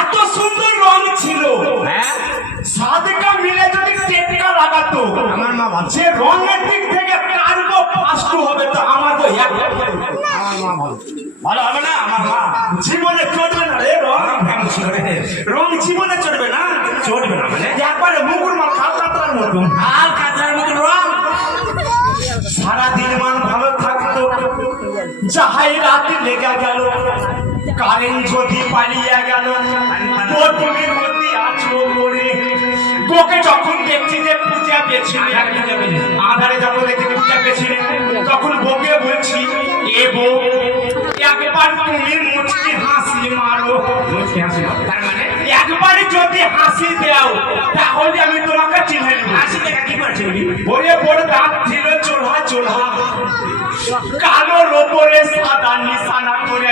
এত সুন্দর রং ছিল, হ্যাঁ সাদেকা মিলে যদি টেটকা লাগাতো, আমার মা ভালো, যে রঙের দিক থেকে কারবো ফাস্ট হবে, তো আমার তো আমার মা ভালো, ভালো হবে না? আমার মা জীবনে চলবে না রে রং। রং জীবনে চলবে না, চলবে না মানে একবারে মুগুর মা খাল কাতরার মতো। আর কাঁচার মতো রং। সারাদিন মান ভালো থাকতো, যাহাই রাতে লেগে গেল, কারেন্ট যদি পালিয়ে গেল, তুমি মধ্যে আছো করে তোকে যখন দেখছি যে পূজা পেয়েছি, আধারে যখন দেখি পূজা পেয়েছি, তখন বউকে বলছি, এ বউ একবার তুমি মুচকি হাসি মারো। তার মানে একবারে যদি হাসি দাও তাহলে আমি তোমাকে চিনে নেব। হাসি দেখা কি করছে? বলে বড় দাঁত ছিল চোলা চোলা, কালোর ওপরে সাদা নিশানা করে